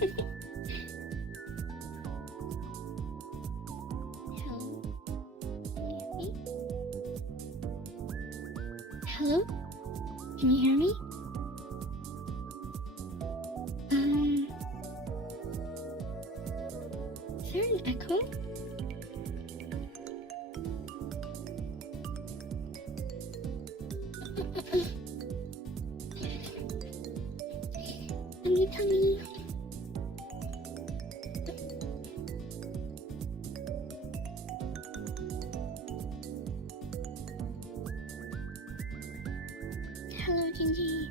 Hello? Can you hear me? Is there an echo? Tummy. Hello, Gingy.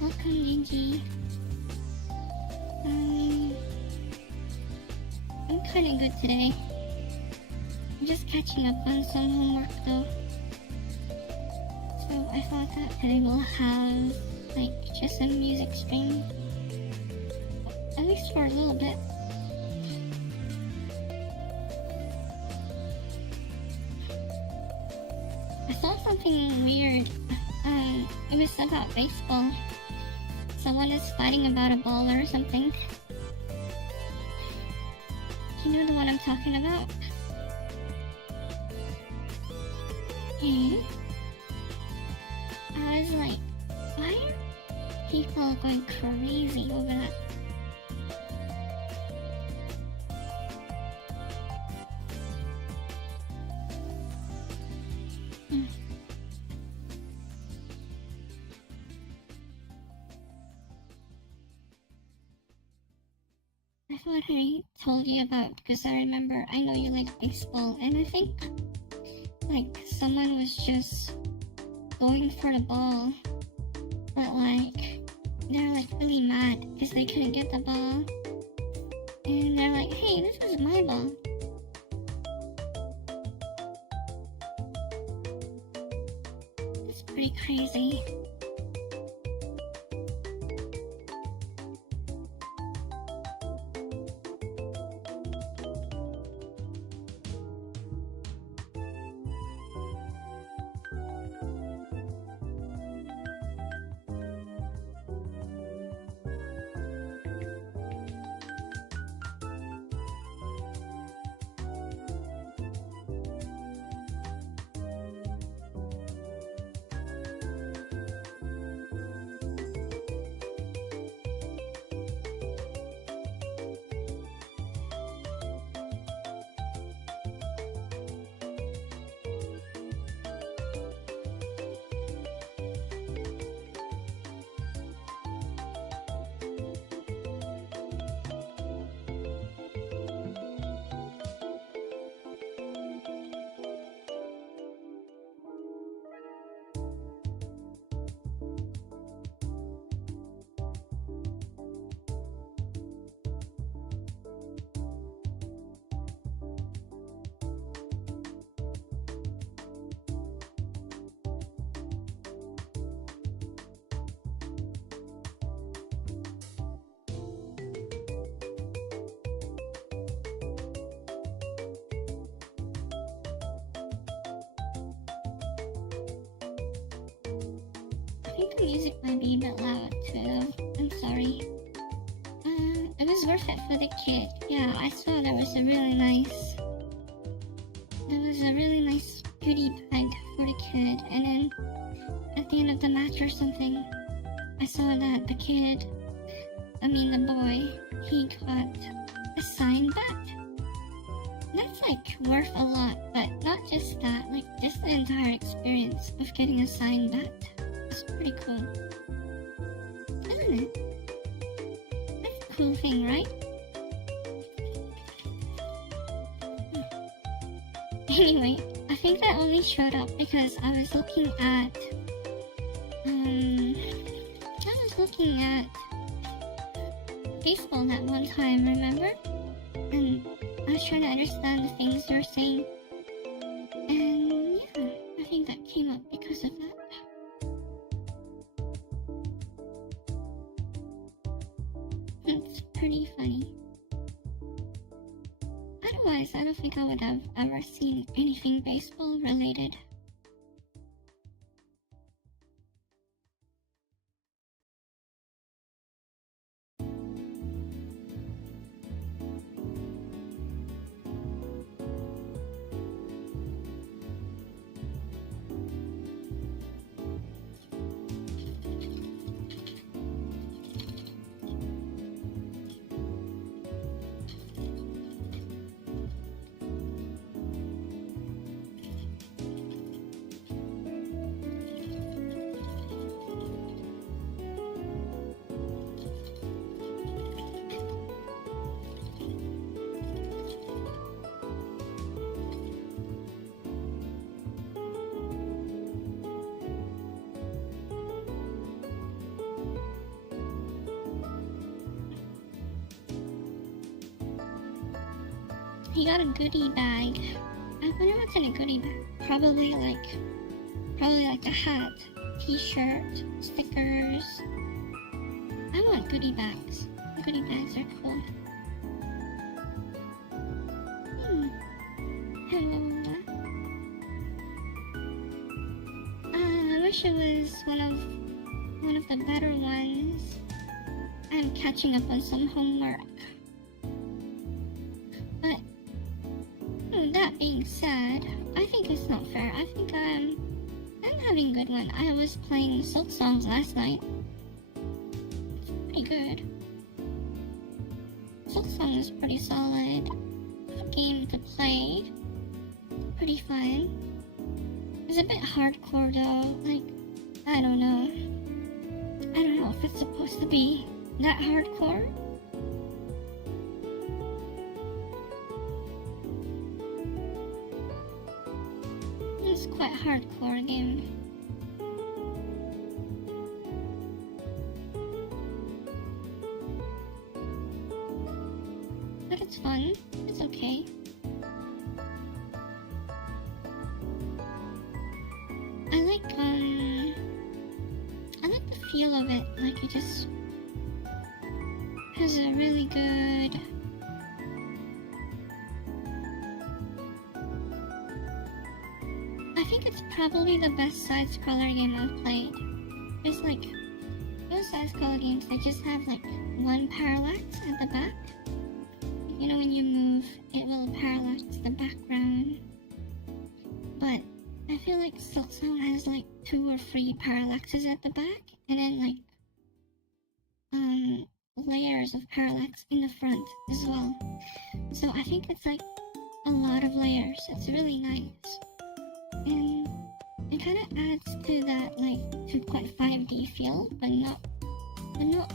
Welcome, Gingy. I'm kinda good today. I'm just catching up on some homework though. So I thought that today we'll have like just a music stream. At least for a little bit. I saw something weird. It was about baseball. Someone is fighting about a ball or something. You know the one I'm talking about? And I was like, why are people going crazy over that? That's what I told you about, because I remember, I know you like baseball, and I think, like, someone was just going for the ball, but, like, they're, like, really mad, because they couldn't get the ball, and they're like, hey, this is my ball. It's pretty crazy. think the music might be a bit loud too, though. I'm sorry. It was worth it for the kid. Yeah, I saw there was a really nice goodie bag for the kid, and then at the end of the match or something, I saw that the boy, he got a signed bat. That's like worth a lot, but not just that, like just the entire experience of getting a signed bat. It's pretty cool, isn't it? That's a cool thing, right? Anyway, I think that only showed up because I was looking at baseball that one time, remember? And I was trying to understand the things they were saying. And yeah, I think that came up because of that. It's pretty funny. Otherwise, I don't think I would have ever seen anything baseball related. He got a goodie bag. I wonder what's in a goodie bag. Probably like a hat, t-shirt, stickers. I want goodie bags. Goodie bags are cool. Hello. I wish it was one of the better ones. I'm catching up on some homework. But that being said, I think it's not fair. I think I'm having a good one. I was playing Songs last night. It's pretty good. Song is pretty solid game to play. Pretty fun. It's a bit hardcore though. Like, I don't know if it's supposed to be that hardcore. It's quite hardcore game. But it's fun. It's okay. I like the feel of it. Like it just has a really good I think it's probably the best side-scroller game I've played. It's like those side-scroller games that just have like one parallax at the back. You know, when you move, it will parallax the background. But I feel like Silksong has like 2 or 3 parallaxes at the back, and then like layers of parallax in the front as well. So I think it's like a lot of layers. It's really nice. And it kind of adds to that like 2.5D feel, but not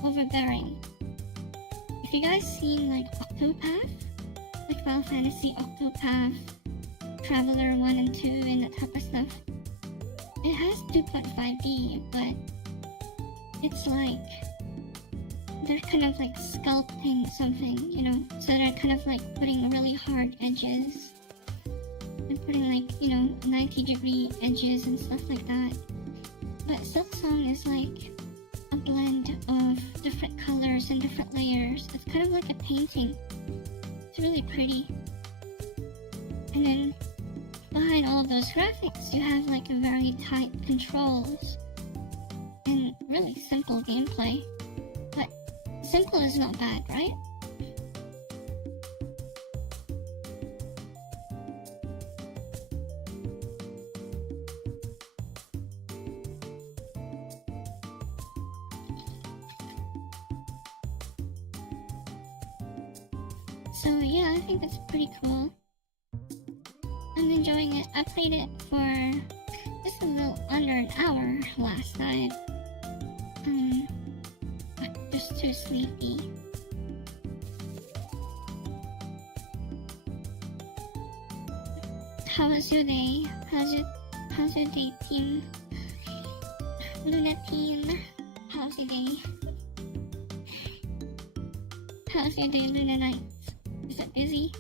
overbearing. If you guys seen like Octopath, like Final Fantasy Octopath, Traveler 1 and 2 and that type of stuff, it has 2.5D, but it's like they're kind of like sculpting something, you know, so they're kind of like putting really hard edges and putting like, you know, 90-degree edges and stuff like that. But Silksong is like a blend of different colors and different layers. It's kind of like a painting. It's really pretty. And then behind all those graphics, you have like a very tight controls and really simple gameplay. But simple is not bad, right? So yeah, I think it's pretty cool. I'm enjoying it. I played it for just a little under an hour last night. I'm just too sleepy. How was your day? How's your day, team? Luna team, how's your day? How's your day, Luna Nights? Is it busy?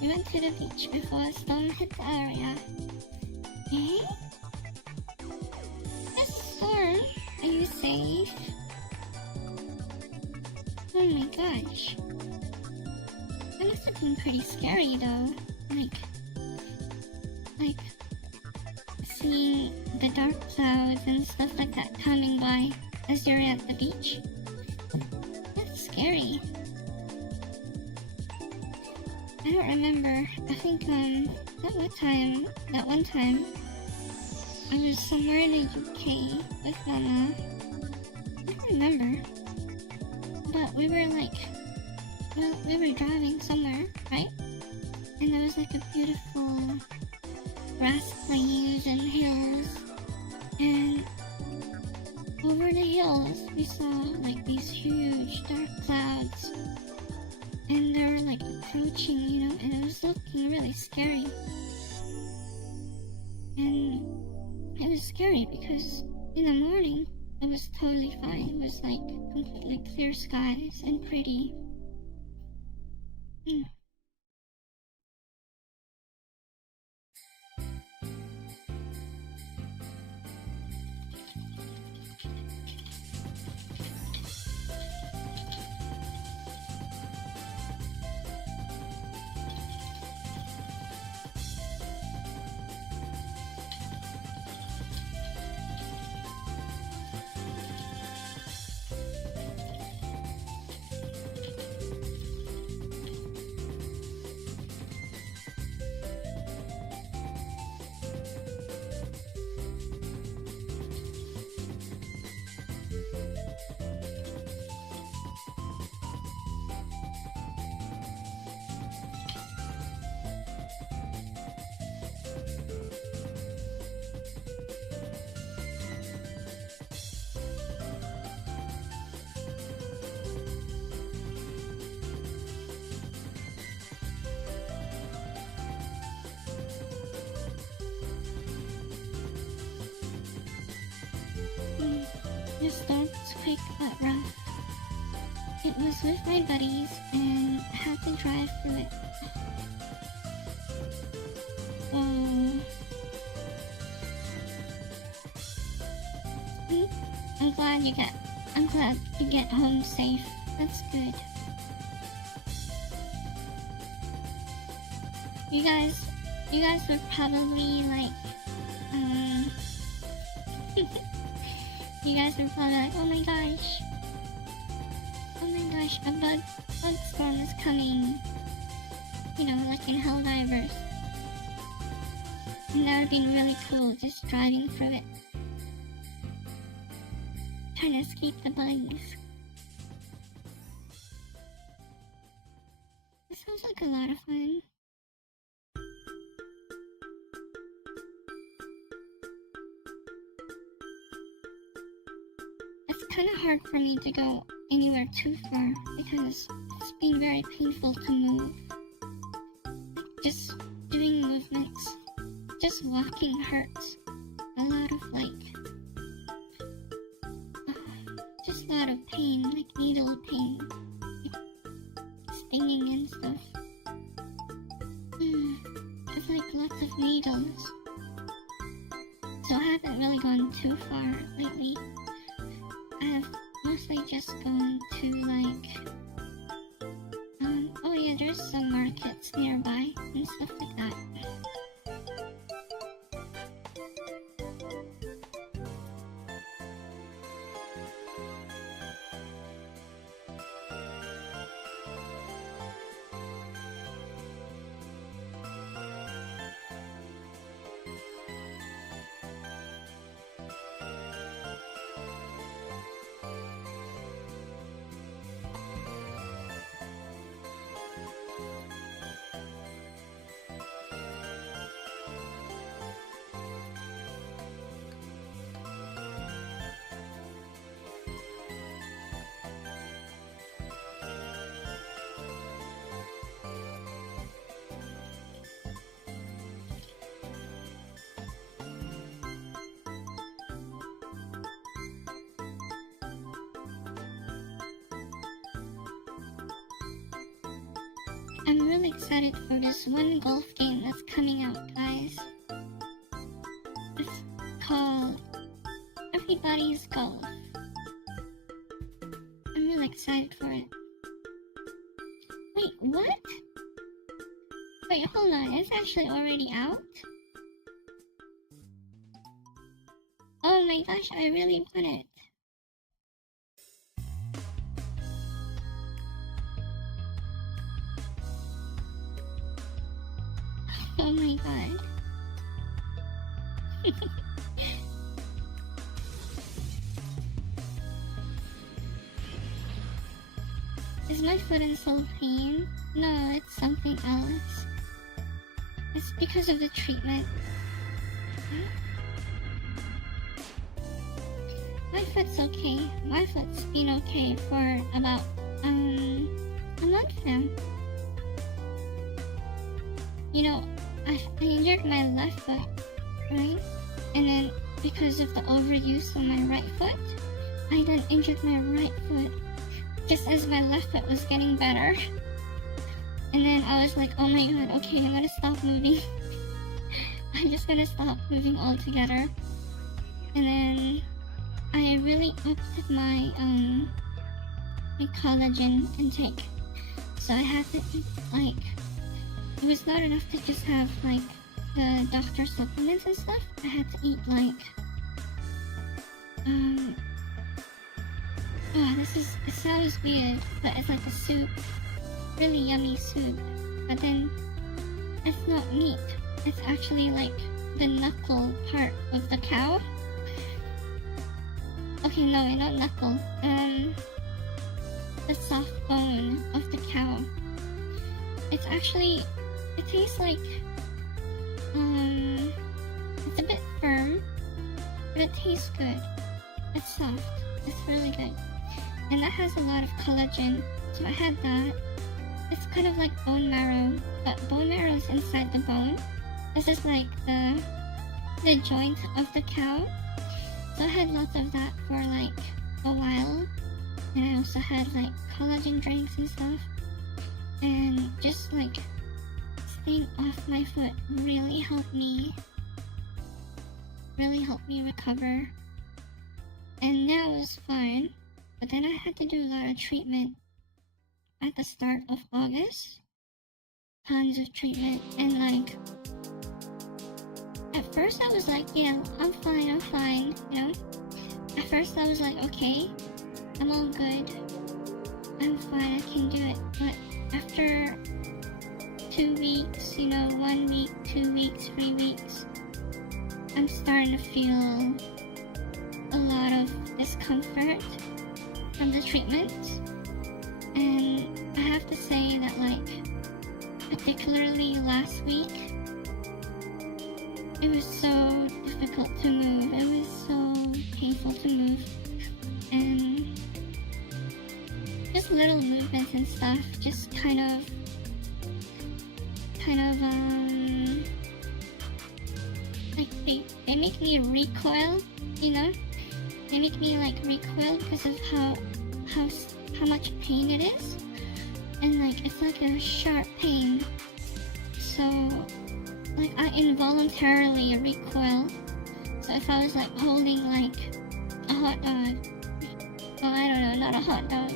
We went to the beach before a storm hit the area. Eh? This storm? Are you safe? Oh my gosh. That must have been pretty scary though. Like seeing the dark clouds and stuff like that coming by as you're at the beach. That's scary. I don't remember. I think that one time I was somewhere in the UK with Mama. I don't remember. But we were driving somewhere, right? And there was like a beautiful grass plains and hills. And over the hills we saw like these huge dark clouds. And they were like approaching, and it was looking really scary. And it was scary because in the morning it was totally fine. It was like completely clear skies and pretty. It starts quick but rough. it was with my buddies and I had to drive through it. Oh. I'm glad you get home safe. That's good. You guys were probably like, you guys were probably like, oh my gosh, a bug storm is coming. You know, like in Helldivers. And that would be really cool, just driving through it. Trying to escape the bugs. This sounds like a lot of fun. It's kind of hard for me to go anywhere too far because it's been very painful to move. Just doing movements, just walking hurts. A lot of just a lot of pain, like needle pain, like stinging and stuff. It's like lots of needles. So I haven't really gone too far lately. I've mostly just gone to like, oh yeah, there's some markets nearby and stuff like that. I'm really excited for this one golf game that's coming out, guys. It's called Everybody's Golf. I'm really excited for it. Wait, what? Wait, hold on, it's actually already out? Oh my gosh, I really want it. Oh my god. Is my foot in full pain? No, it's something else. It's because of the treatment. My foot's okay. My foot's been okay for about, a month now. You know, I injured my left foot, right? And then because of the overuse of my right foot, I then injured my right foot just as my left foot was getting better. And then I was like, oh my god, okay, I'm gonna stop moving. I'm just gonna stop moving altogether. And then I really upped my my collagen intake. So I had to eat like, it was not enough to just have like the doctor supplements and stuff. I had to eat like it sounds weird, but it's like a soup, really yummy soup. But then it's not meat, it's actually like the knuckle part of the cow. Okay, no, not knuckle, the soft bone of the cow. It's actually, it tastes like, it's a bit firm, but it tastes good. It's soft, it's really good. And that has a lot of collagen, so I had that. It's kind of like bone marrow, but bone marrow is inside the bone. This is like the joint of the cow. So I had lots of that for like a while, and I also had like collagen drinks and stuff, and just like staying off my foot really helped me recover, and now it was fine. But then I had to do a lot of treatment at the start of August, tons of treatment, and like at first I was like, yeah, I'm fine, you know. At first I was like, okay, I'm all good, I'm fine, I can do it. But after 2 weeks, you know, 1 week, 2 weeks, 3 weeks, I'm starting to feel a lot of discomfort from the treatments. And I have to say that, like, particularly last week, it was so difficult to move. It was so painful to move. And just little movements and stuff just kind of like they make me recoil, you know? They make me like recoil because of how much pain it is. And like it's like a sharp pain. So like I involuntarily recoil. So if I was like holding like a hot dog, well, I don't know, not a hot dog.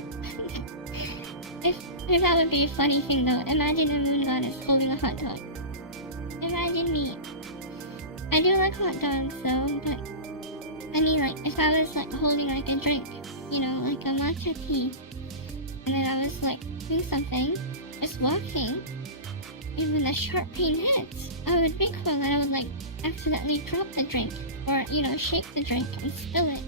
if that would be a funny thing though. Imagine a moon goddess holding a hot dog. Imagine me. I do like hot dogs though, but I mean like if I was like holding like a drink, you know, like a matcha tea, and then I was like doing something, just walking, and when the sharp pain hits, I would recoil and I would like accidentally drop the drink, or you know, shake the drink and spill it.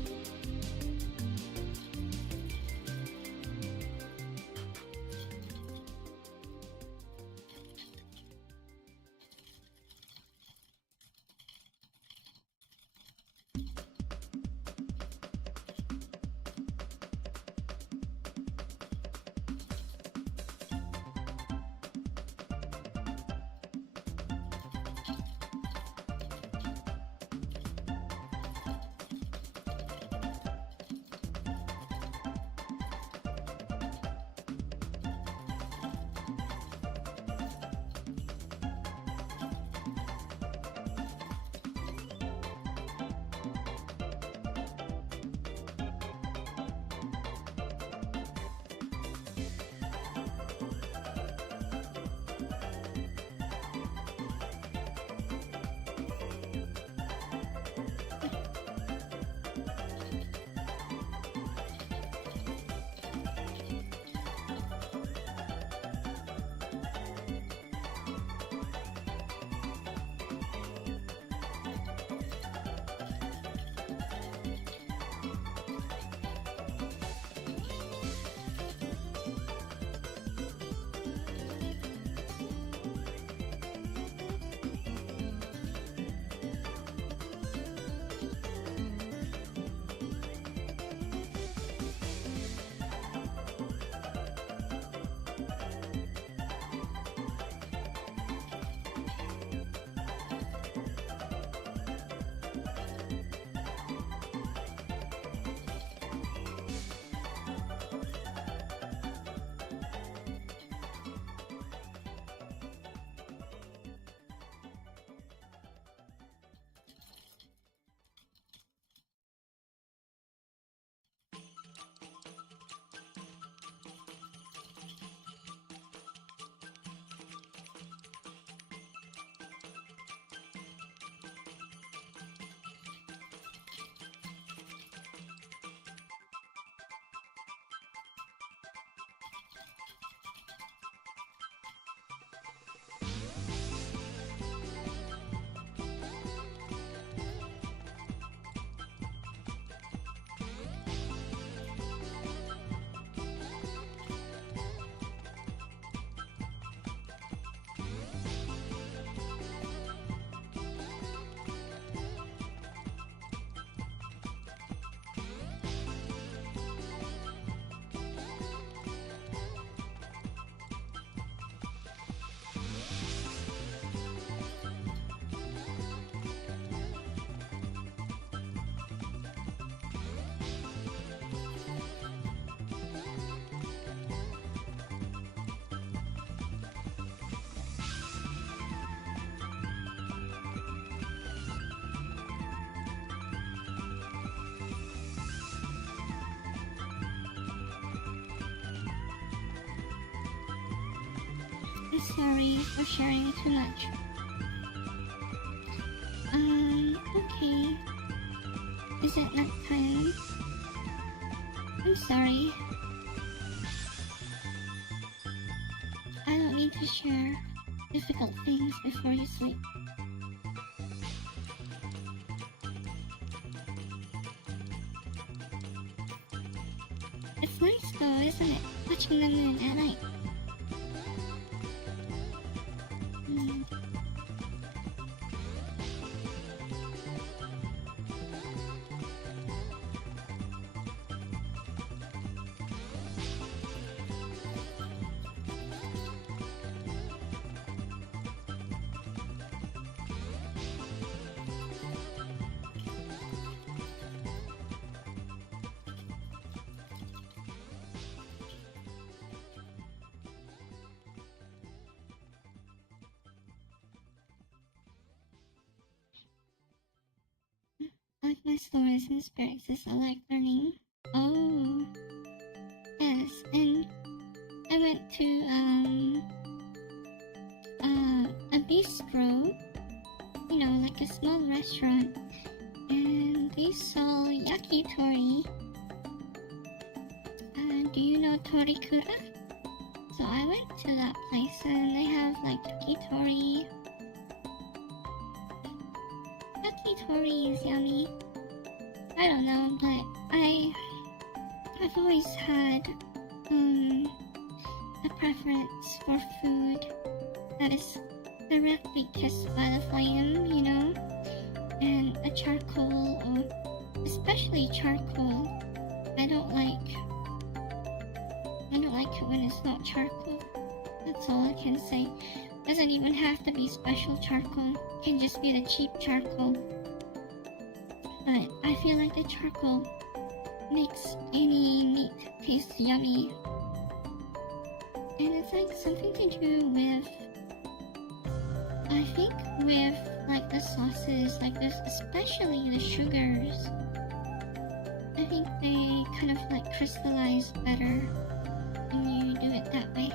I'm sorry for sharing too much. Okay. Is it nap time? I'm sorry. I don't need to share difficult things before you sleep. It's nice though, isn't it? Watching the moon at night. I like my stories and experiences. I like learning. Oh, yes, and I went to a bistro, you know, like a small restaurant, and they sell yakitori. Do you know torikura? So I went to that place and they have like yakitori. Yakitori is yummy. I don't know, but I've always had a preference for food that is directly kissed by the flame, you know, and a charcoal, or especially charcoal. I don't like it when it's not charcoal. That's all I can say. Doesn't even have to be special charcoal. It can just be the cheap charcoal. But I feel like the charcoal makes any meat taste yummy. And it's like something to do with, I think with like the sauces, like this, especially the sugars. I think they kind of like crystallize better when you do it that way.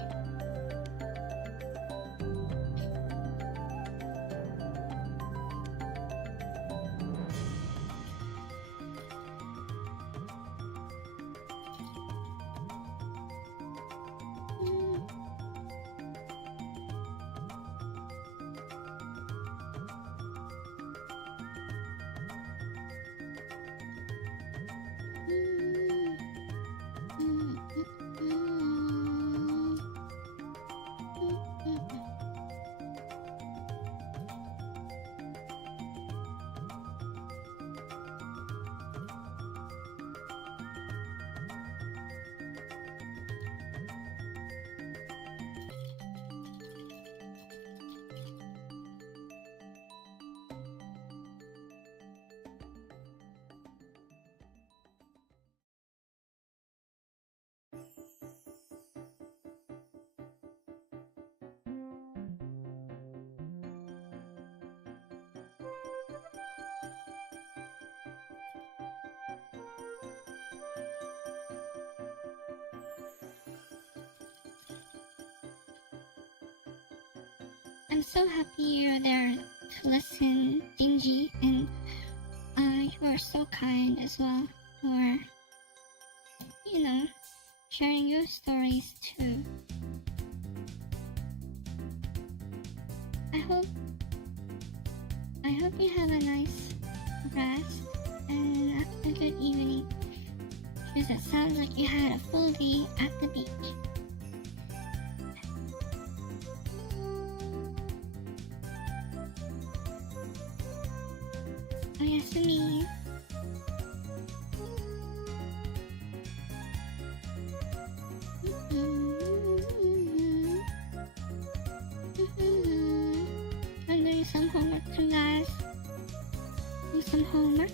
I'm so happy you're there to listen, Dingy, and you are so kind as well for, you know, sharing your stories too. I hope you have a nice rest and a good evening, because it sounds like you had a full day at the beach. Oyasumi. I'm doing some homework too, guys. Do some homework.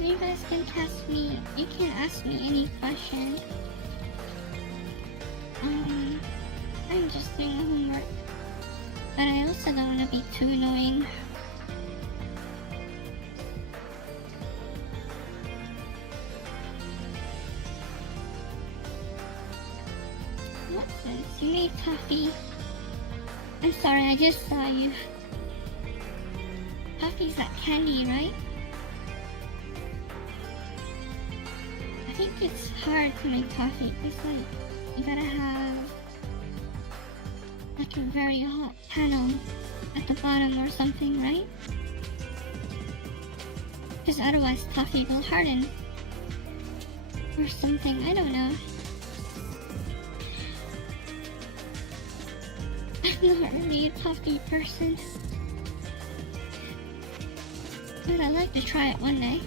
You guys can you can ask me any question. I'm just doing homework. But I also don't want to be too annoying. What's this? You made toffee. I'm sorry, I just saw you. Toffee's that candy, right? I think it's hard to make toffee. It's like, you gotta have like a very hot panel at the bottom or something, right? Because otherwise toffee will harden. Or something, I don't know. I'm not really a toffee person. But I'd like to try it one day.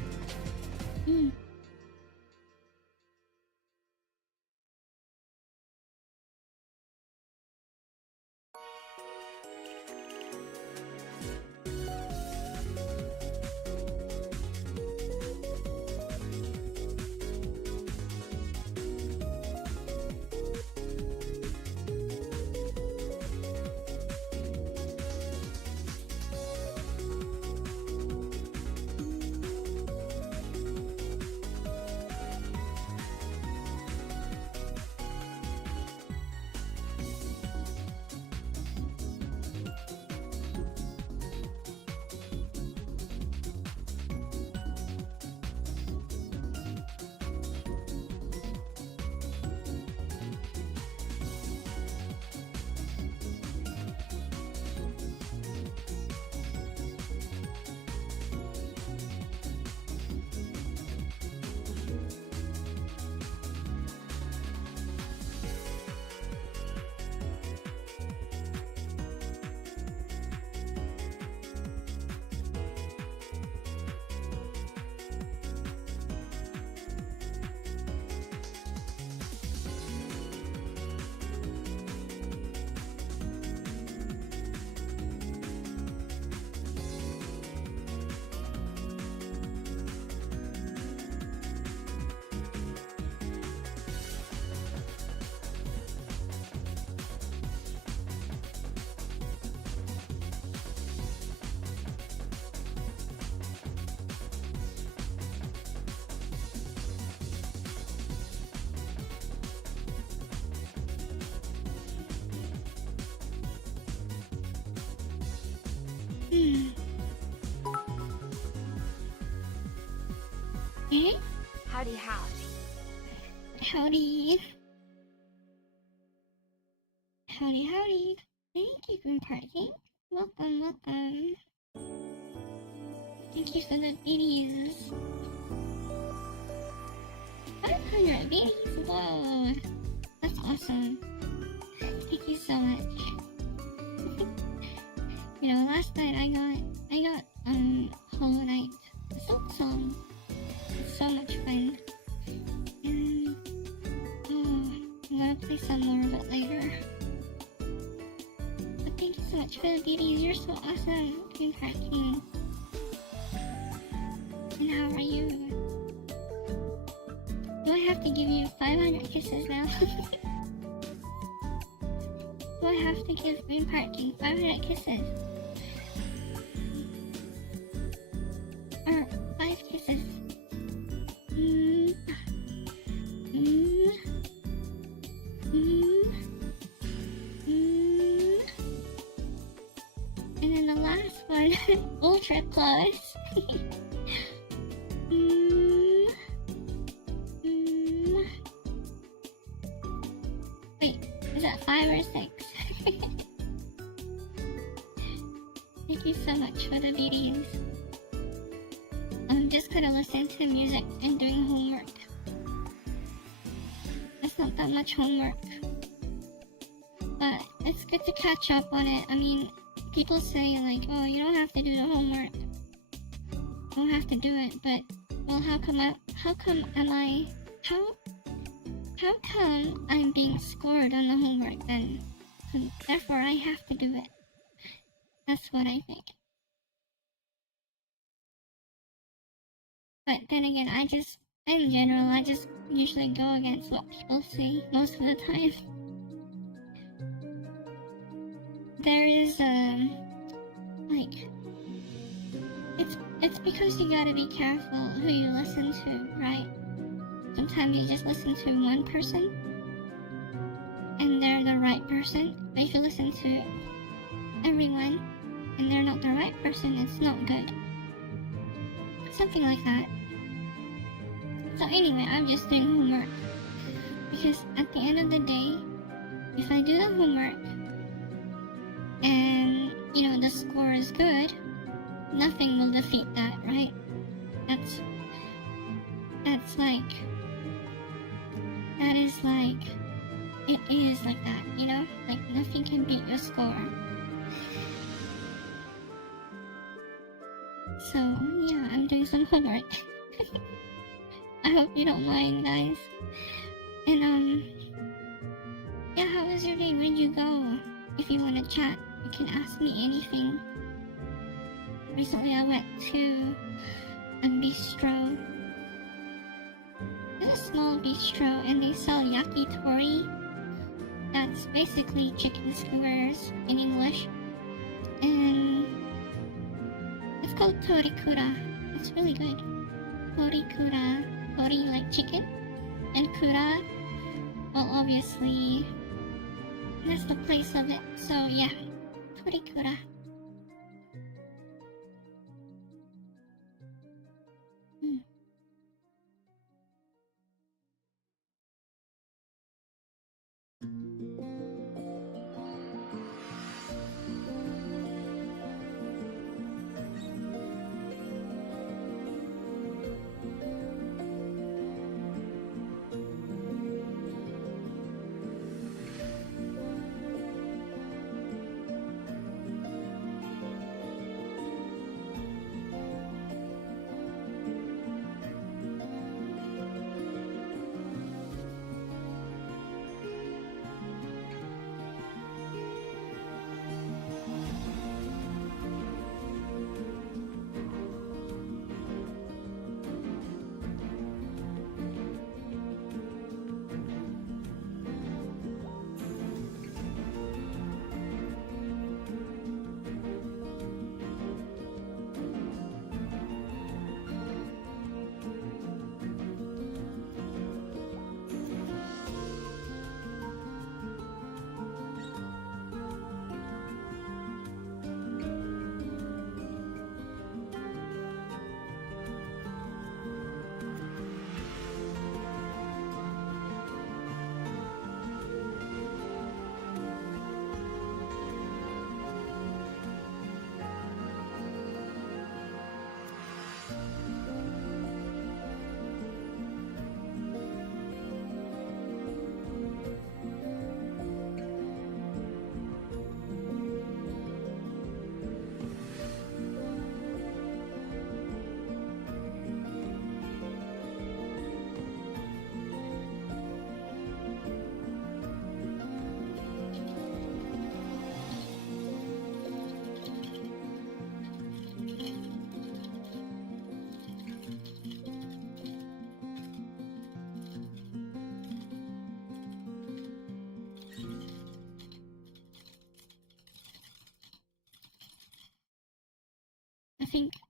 Eh? Howdy, howdy. Howdy. Howdy, howdy. Thank you for parking. Welcome, welcome. Thank you for the videos. 500 videos? Whoa. That's awesome. Thank you so much. You know, last night I got Hollow Knight Silk Song. It's so much fun. And I'm gonna play some more of it later. But thank you so much for the videos. You're so awesome. Green Parking. And how are you? Do I have to give you 500 kisses now? Do I have to give Green Parking 500 kisses? Or 5 kisses? And then the last one, ultra close. Wait, is that 5 or 6? Thank you so much for the videos. I'm just gonna listen to music and doing homework. It's not that much homework. But it's good to catch up on it. I mean, people say like, oh, you don't have to do the homework. You don't have to do it, but, well, how come I'm being scored on the homework then? And therefore I have to do it. That's what I think. But then again, in general, I just usually go against what people say most of the time. There is, like, it's because you gotta be careful who you listen to, right? Sometimes you just listen to one person, and they're the right person. But if you listen to everyone, and they're not the right person, it's not good. Something like that. So anyway, I'm just doing homework. Because at the end of the day, if I do the homework, and, the score is good, nothing will defeat that, right? It is like that, Like, nothing can beat your score. So, yeah, I'm doing some homework. I hope you don't mind, guys. And, yeah, how was your day? Where'd you go? If you want to chat, you can ask me anything. Recently, I went to a bistro. It's a small bistro, and they sell yakitori. That's basically chicken skewers in English. And it's called torikura. It's really good. Torikura. Tori like chicken. And kura, well, obviously, that's the place of it. So, yeah. Torikura.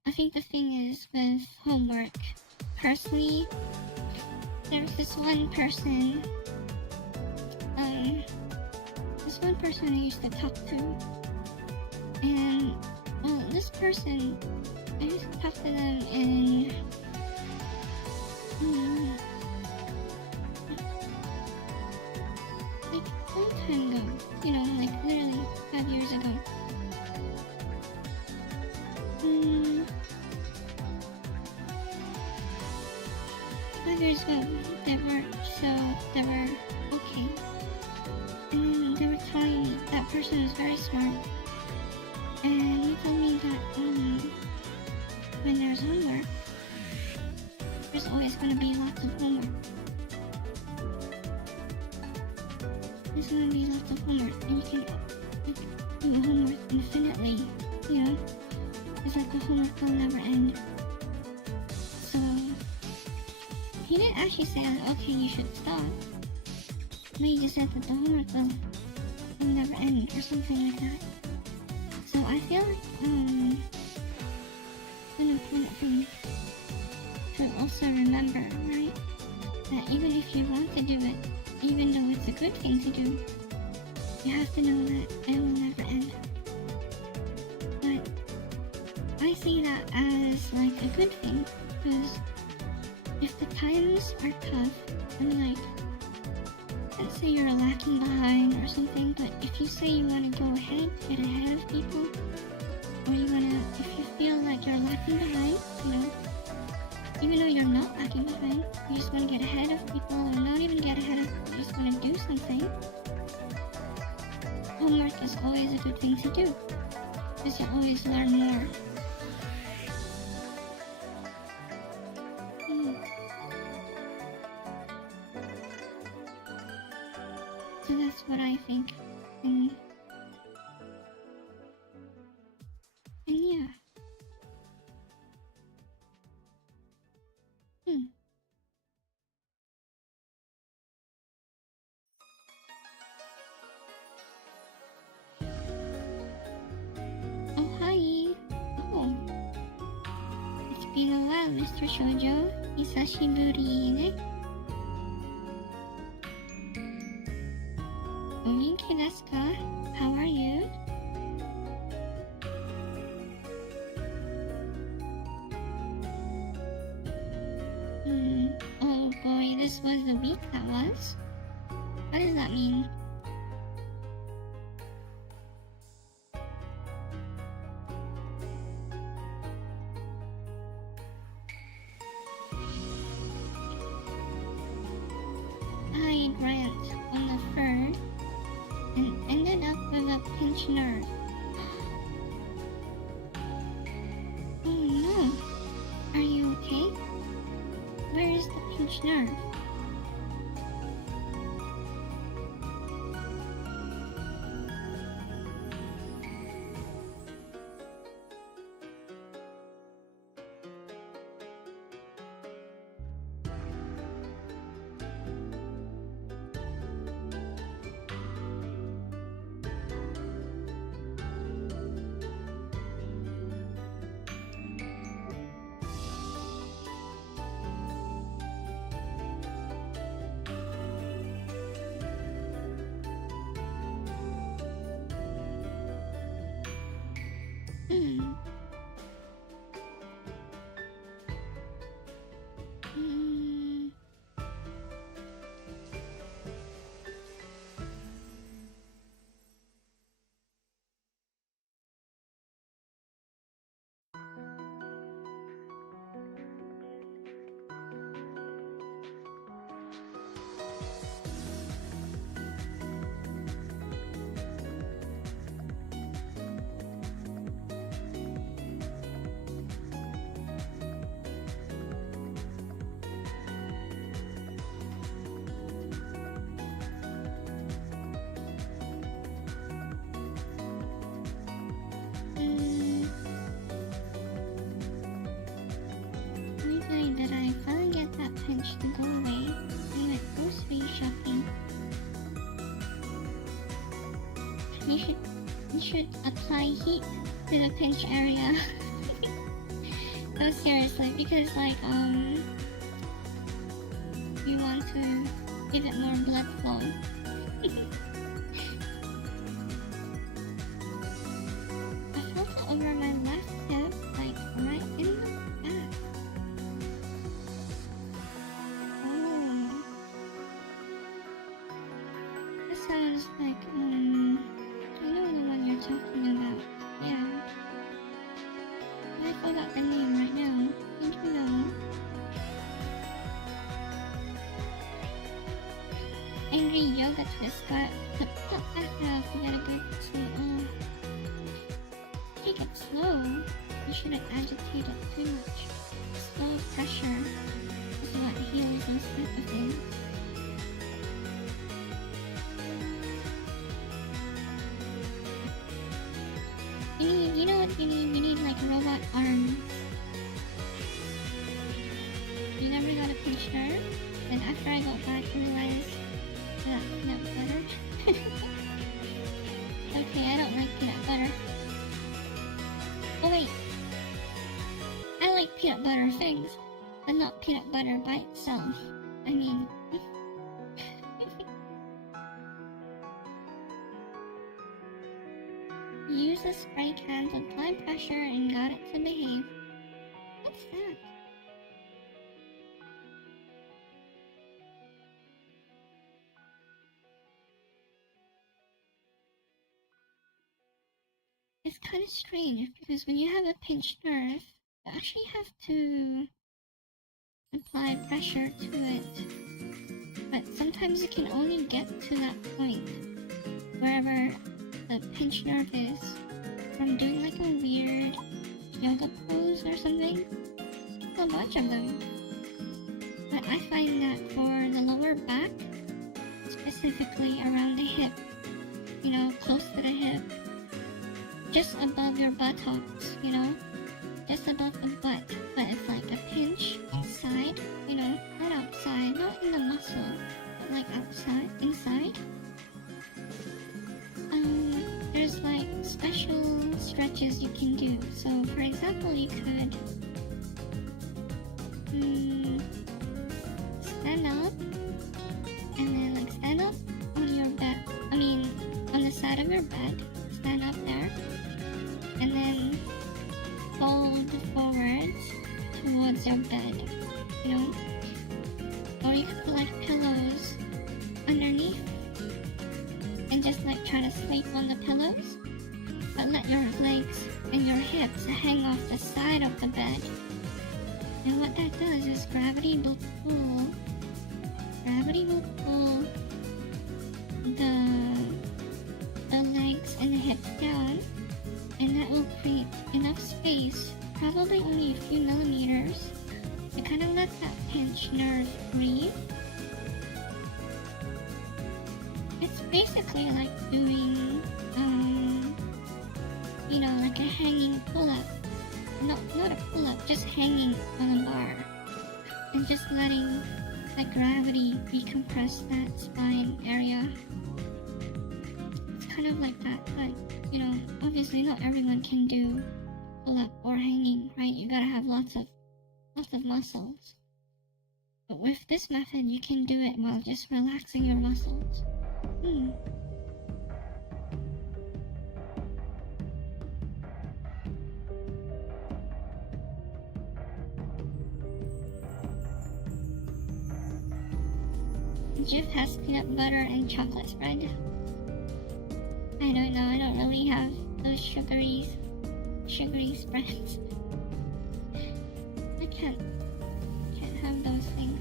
I think the thing is with homework. Personally, there's this one person I used to talk to, and this person, I used to talk to them in like a long time ago, like literally 5 years ago. 5 years ago, they were okay. And they were telling me that person was very smart. And he told me that when there's homework, there's always going to be lots of homework. There's going to be lots of homework, and you can do homework infinitely, It's like the homework will never end. So he didn't actually say, okay, you should stop. But he just said that the homework will never end or something like that. So I feel like it's an important thing to also remember, right? That even if you want to do it, even though it's a good thing to do, you have to know that it will never end. But I see that as like a good thing, because if the times are tough and like, let's say you're lacking behind or something, but if you say you want to go ahead, get ahead of people, or you want to, if you feel like you're lacking behind, you know, even though you're not lacking behind, you just want to get ahead of people, or not even get ahead of people, you just want to do something, homework is always a good thing to do, because you always learn more. So that's what I think, and yeah. Oh, hi! Oh, it's been a while, Mr. Shoujo. Hisashiburi ne? Ogenki desu ka? How are you? Oh boy, this was the week that was? What does that mean? I Grant on the 3rd and ended up with a pinched nerve. Oh no! Are you okay? Where is the pinched nerve? That I finally get that pinch to go away. I went grocery shopping. You should apply heat to the pinch area. No, seriously, because like you want to give it more blood flow. I felt it over my left hip, like right in the back. Sounds like, I know the one you're talking about. Yeah. I forgot the name right now. Don't you know? Angry yoga twist got the back off. You gotta go to, take it slow. You shouldn't agitate it too much. Slow pressure is what heals those type of things. You know what you need? You need like robot arms. You never got a pinch pinched nerve. And after I got back, I realized that peanut butter. Okay, I don't like peanut butter. Oh wait, I like peanut butter things, but not peanut butter by itself. I mean, use a spray can to apply pressure and got it to behave. What's that? It's kind of strange because when you have a pinched nerve, you actually have to apply pressure to it. But sometimes you can only get to that point, wherever the pinched nerve is, from doing like a weird yoga pose or something. A bunch of them. But I find that for the lower back, specifically around the hip, you know, close to the hip, just above your buttocks, you know, just above the butt, but it's like a pinch inside, you know, not outside, not in the muscle, but like outside, inside. There's like special stretches you can do. So for example, you could stand up and then like stand up on your bed, on the side of your bed, stand up there, and then fold forwards towards your bed, you know, or you could put like pillows underneath and just like try to sleep on the pillows, but let your legs and your hips hang off the side of the bed. And what that does is gravity will pull the legs and the hips down, and that will create enough space, probably only a few millimeters, to kind of let that pinched nerve breathe. It's basically like doing, you know, like a hanging pull-up. Not a pull-up, just hanging on a bar. And just letting the gravity decompress that spine area. It's kind of like that, but, you know, obviously not everyone can do pull-up or hanging, right? You gotta have lots of muscles. But with this method, you can do it while just relaxing your muscles. Jif has peanut butter and chocolate spread. I don't know, I don't really have those sugary spreads. I can't have those things.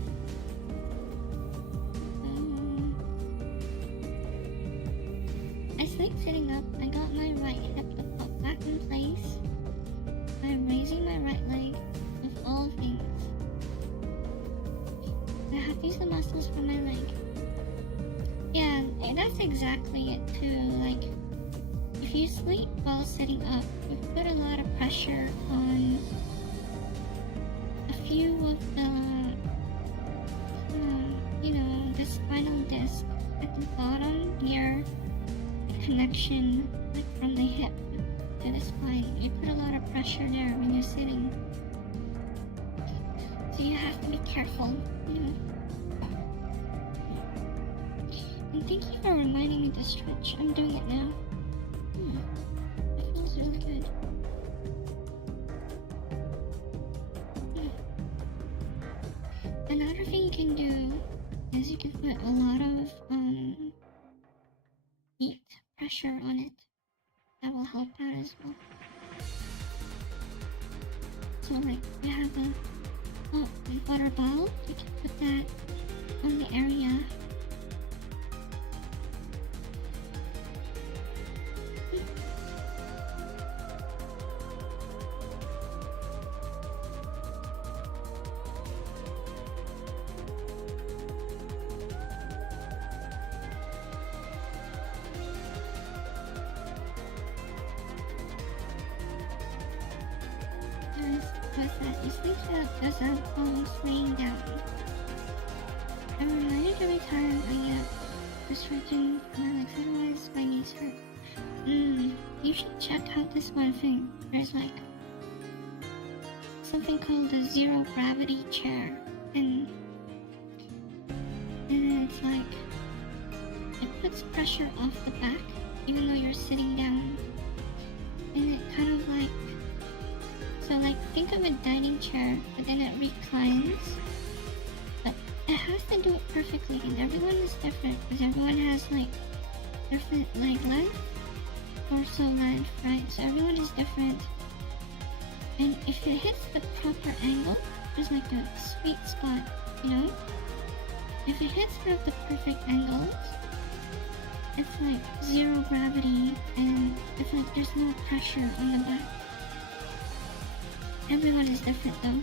I sleep sitting up. I got my right hip to pop back in place. I'm raising my right leg of all things. I have to use the muscles for my leg. Yeah, that's exactly it too. Like, if you sleep while sitting up, you put a lot of pressure on a few of the, you know, the spinal disc at the bottom near the connection, like from the hip to the spine. You put a lot of pressure there when you're sitting. So you have to be careful, you know. And thank you for reminding me to stretch. I'm doing it now. It feels really good. Another thing you can do is you can put a lot of heat pressure on it. That will help out as well. So like you have a hot water bottle, you can put that on the area. You sleep so it does almost laying down. I'm reminded every time I get the stretching my legs, otherwise my knees hurt. You should check out this one thing. There's like something called the zero gravity chair, and it's like it puts pressure off the back even though you're sitting down, and it kind of like, so like think of a dining chair but then it reclines, but it has to do it perfectly, and everyone is different because everyone has like different leg length, torso length, right? So everyone is different, and if it hits the proper angle, there's like a sweet spot, you know? If it hits the perfect angles, it's like zero gravity, and it's like there's no pressure on the back. Everyone is different though.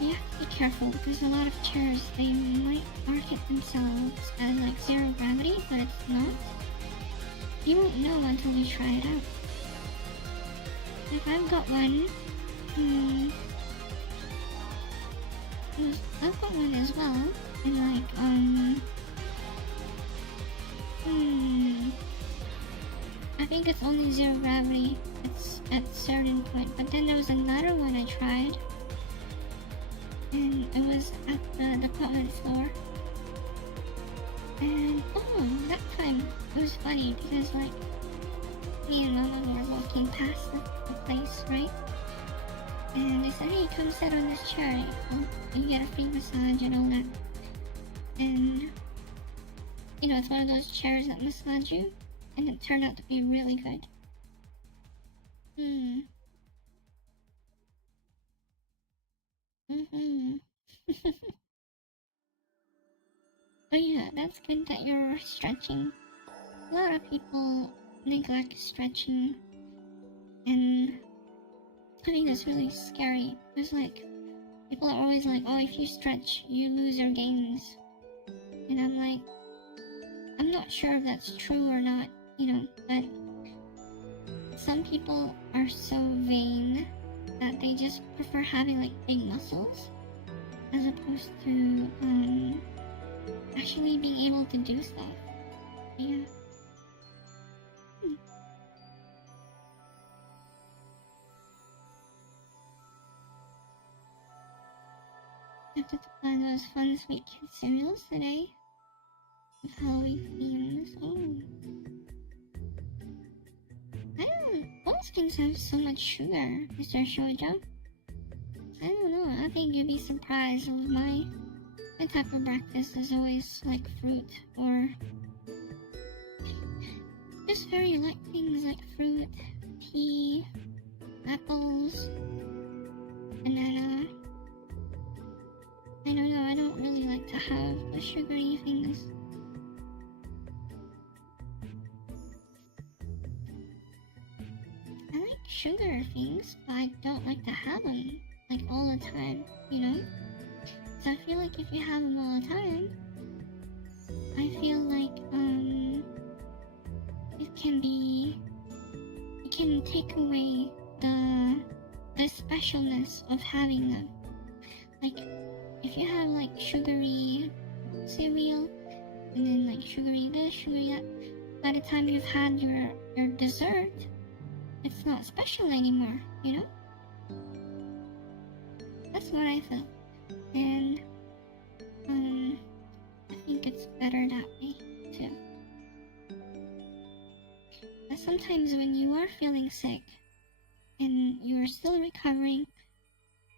You have to be careful because a lot of chairs, they might market themselves as like zero gravity, but it's not. You won't know until you try it out. Like I've got one, I've got one as well, and like, I think it's only zero gravity. It's at a certain point. But then there was another one I tried, and it was at the department store. And that time it was funny because like me and Mama were walking past the place, right? And they said, "Hey, come sit on this chair. You get a free massage and all that." And you know, it's one of those chairs that massage you, and it turned out to be really good. But yeah, that's good that you're stretching. A lot of people neglect stretching, and I think that's really scary. It's like, people are always like, oh, if you stretch, you lose your gains. And I'm like, I'm not sure if that's true or not, you know, but some people are so vain that they just prefer having like big muscles as opposed to actually being able to do stuff. Yeah. I have to plan those fun sweet kid cereals today with Halloween themes. Those things have so much sugar, Mr. Shoujo. I don't know, I think you'd be surprised with my type of breakfast is always like fruit or just very light things like fruit, tea, apples, banana. I don't know, I don't really like to have the sugary things. I like sugar things, but I don't like to have them like all the time, you know? So I feel like if you have them all the time, I feel like it can take away the specialness of having them. Like if you have like sugary cereal and then like sugary this, sugary that, by the time you've had your dessert, it's not special anymore, you know? That's what I feel. And I think it's better that way too. But sometimes when you are feeling sick and you are still recovering,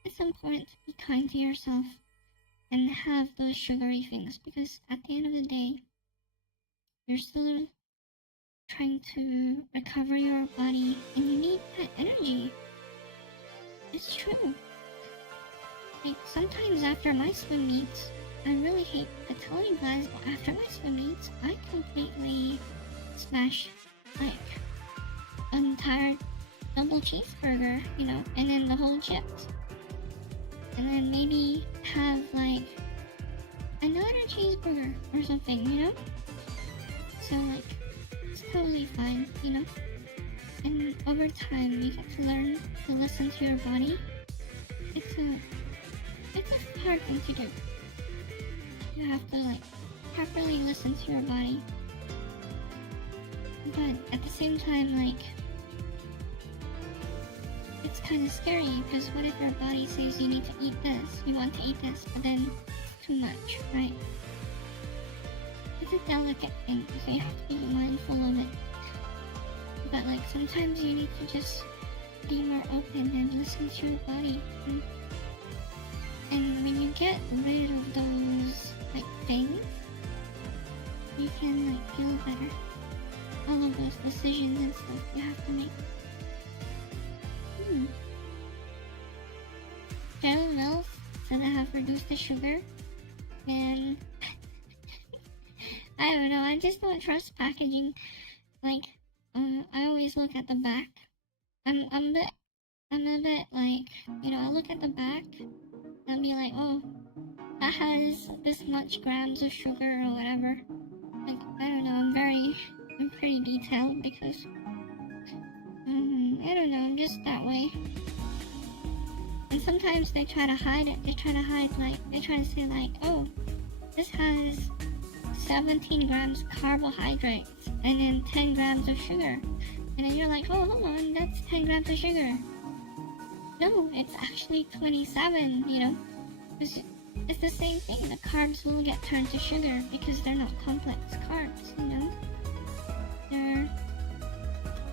it's important to be kind to yourself and have those sugary things, because at the end of the day, you're still trying to recover your body and you need that energy. It's true. Like sometimes after my swim meets, I really hate to tell you guys, but after my swim meets, I completely smash like an entire double cheeseburger, you know, and then the whole chips. And then maybe have like another cheeseburger or something, you know? So like, it's totally fine, you know? And over time, you get to learn to listen to your body. It's a hard thing to do. You have to like properly listen to your body. But at the same time, like, it's kind of scary because what if your body says you need to eat this, you want to eat this, but then it's too much, right? It's a delicate thing, so you have to be mindful of it. But like sometimes you need to just be more open and listen to your body. And when you get rid of those like things, you can like feel better. All of those decisions and stuff you have to make. General Mills said I have reduced the sugar, and I don't know, I just don't trust packaging. Like, I always look at the back. I'm a bit like, you know, I look at the back and be like, oh, that has this much grams of sugar or whatever. Like, I don't know, I'm pretty detailed because, I don't know, I'm just that way. And sometimes they try to hide it. They try to say like, oh, this has 17 grams carbohydrates and then 10 grams of sugar. And then you're like, oh, hold on, that's 10 grams of sugar. No, it's actually 27, you know. It's the same thing. The carbs will get turned to sugar because they're not complex carbs, you know.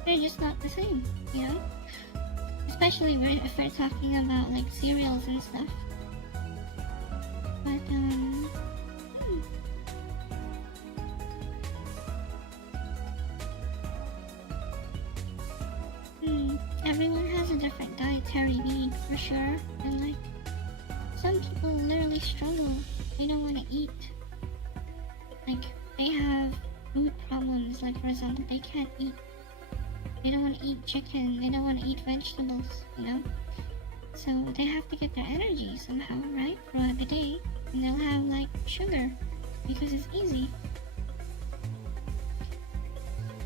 They're just not the same, you know. Especially if we're talking about like cereals and stuff. But everyone has a different dietary need for sure, and like some people literally struggle. They don't want to eat. Like they have food problems. Like for example, they can't eat. They don't want to eat chicken. They don't want to eat vegetables. You know. So they have to get their energy somehow, right, throughout the day, and they'll have like sugar because it's easy.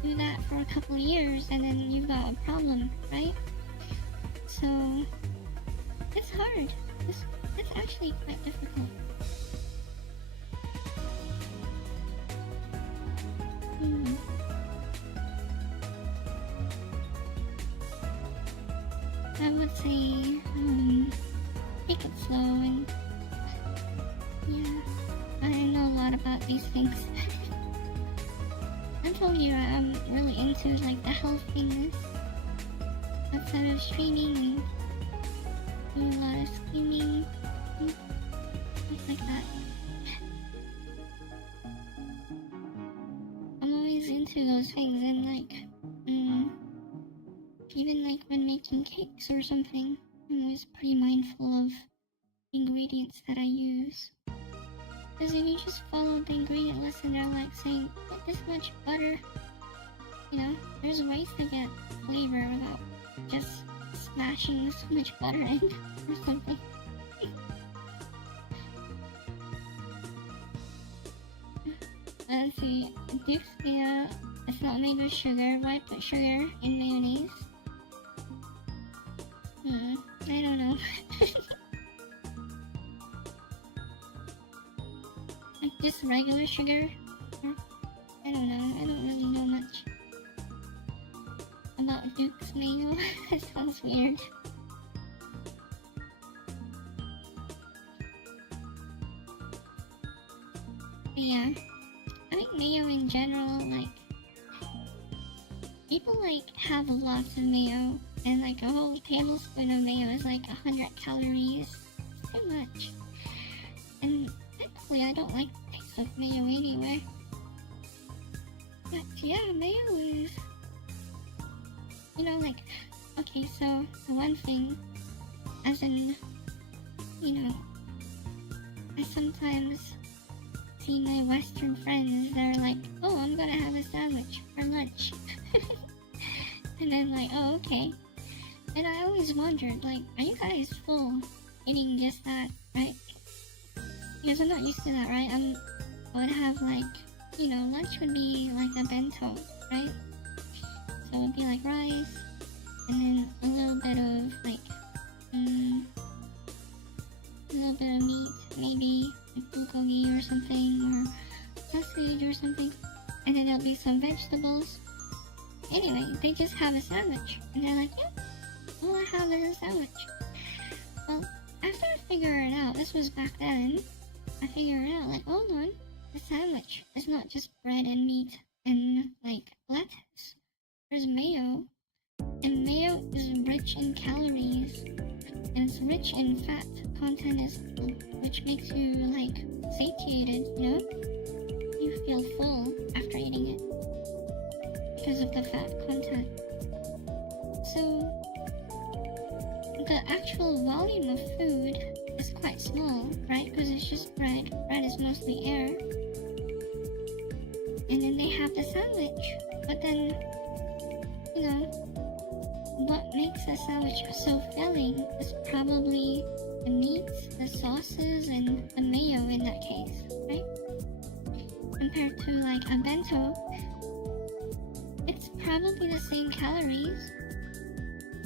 Do that for a couple of years and then you've got a problem, right? So it's hard. It's actually quite difficult. I would say take it slow, and yeah, I know a lot about these things. I told you I'm really into like the health things outside of streaming and do a lot of scheming, stuff like that. I'm always into those things, and like even like when making cakes or something, I'm always pretty mindful of ingredients that I use. Because if you just follow the ingredient list and they're like saying, put this much butter, you know, there's ways to get flavor without just smashing so much butter in or something. Let's see, Duke's mayo, it's not made with sugar. Why put sugar in mayonnaise? I don't know. Like just regular sugar? I don't know. I don't really know much about Duke's mayo. That sounds weird. But yeah, I think mayo in general, like, people like have lots of mayo, and like a whole tablespoon of mayo is like 100 calories. It's too much. And technically I don't like the taste of mayo anyway. But yeah, mayo is, you know, like, okay, so the one thing, as in, you know, I sometimes see my Western friends, they're like, oh, I'm gonna have a sandwich for lunch. And I'm like, oh, okay. And I always wondered, like, are you guys full eating just that, right? Because I'm not used to that, right? I would have, like, you know, lunch would be like a bento, right? So it would be like rice, and then a little bit of, like, a little bit of meat, maybe like bulgogi or something, they just have a sandwich. And they're like, yeah, all I have is a sandwich. Well, after I figured it out, this was back then, I figured it out, like, hold on, the sandwich is not just bread and meat and, like, lettuce. There's mayo, and mayo is rich in calories, and it's rich in fat content as well, which makes you, like, satiated, you know? You feel full after eating it because of the fat content. So, the actual volume of food is quite small, right? Because it's just bread. Bread is mostly air. And then they have the sandwich. But then, you know, what makes a sandwich so filling is probably the meats, the sauces, and the mayo in that case, right? Compared to like a bento, it's probably the same calories,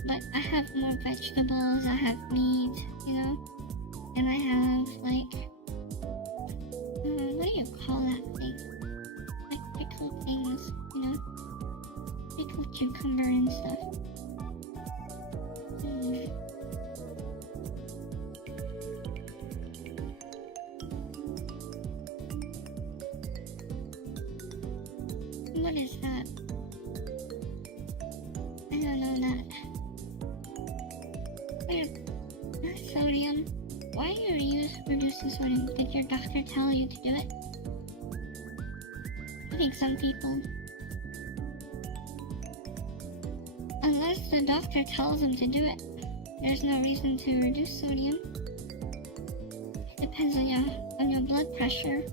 but I have more vegetables, I have meat, you know, and I have like, what do you call that thing? Like pickled things, you know, pickled cucumber and stuff. What is that? I don't know that. Wait, sodium. Why are you reducing sodium? Did your doctor tell you to do it? I think some people. Unless the doctor tells them to do it, there's no reason to reduce sodium. It depends on your blood pressure.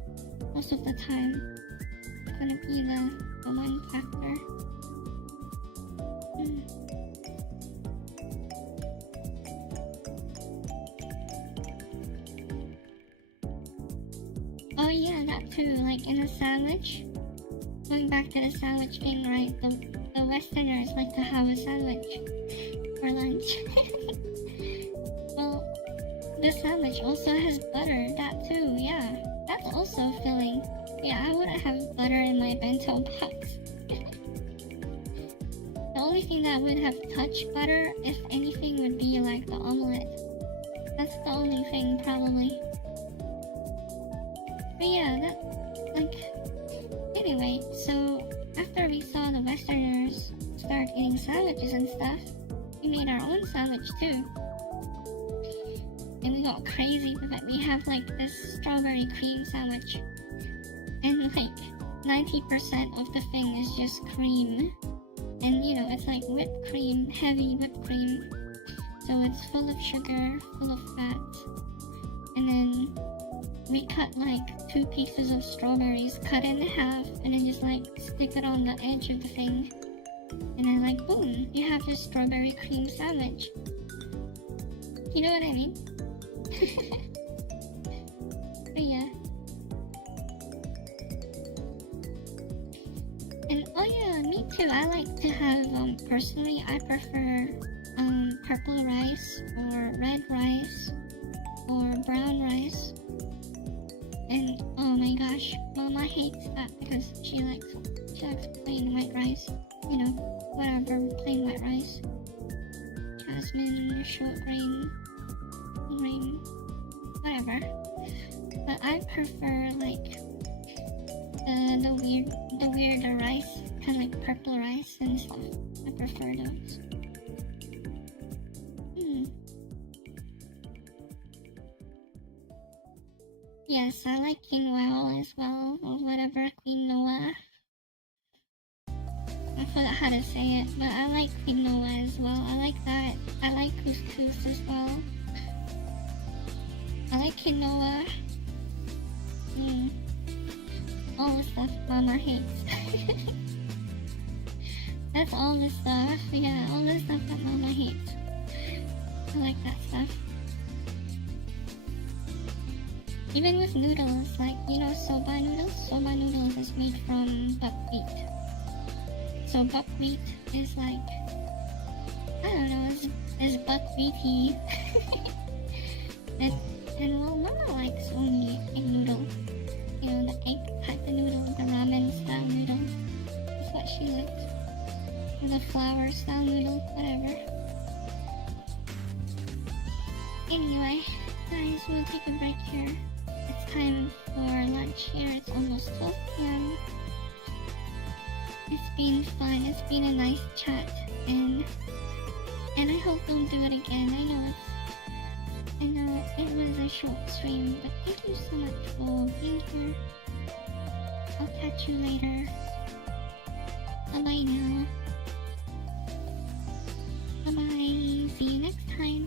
Most of the time, it's gonna be the one factor. Oh yeah, that too. Like in a sandwich. Going back to the sandwich thing, right? The Westerners like to have a sandwich for lunch. Well, the sandwich also has butter. That too, yeah. That's also filling. Yeah, I wouldn't have butter in my bento box. The only thing that would have touched butter, if anything, would be like the omelette. That's the only thing, probably. But yeah, that, like, anyway, so after we saw the Westerners start eating sandwiches and stuff, we made our own sandwich too. And we got crazy with it. We have like this strawberry cream sandwich. And like 90% of the thing is just cream. And you know, it's like whipped cream, heavy whipped cream. So it's full of sugar, full of fat. And then we cut like 2 pieces of strawberries, cut in half, and then just like stick it on the edge of the thing. And then like boom, you have this strawberry cream sandwich. You know what I mean? But yeah. And oh yeah, me too. I like to have personally I prefer purple rice or red rice or brown rice. And oh my gosh, Mama hates that because she likes plain white rice. You know, whatever, plain white rice. Jasmine, short grain, whatever. But I prefer like the weirder rice, kind of like purple rice and stuff. I prefer those. Yes, I like quinoa as well, or whatever, quinoa. I forgot how to say it, but I like quinoa as well. I like that. I like couscous as well. I like quinoa. All the stuff Mama hates. That's all the stuff. Yeah, all the stuff that Mama hates. I like that stuff. Even with noodles, like, you know, soba noodles? Soba noodles is made from buckwheat. So buckwheat is like, I don't know, is buckwheaty. and well, Mama likes only egg noodle. You know, the egg type of noodle, the ramen style noodle. That's what she likes. Or the we'll take a break here. It's time for lunch here. It's almost 12 p.m. It's been fun. It's been a nice chat, and I hope we'll do it again. I know it was a short stream, but thank you so much for being here. I'll catch you later. Bye bye now. Bye bye. See you next time.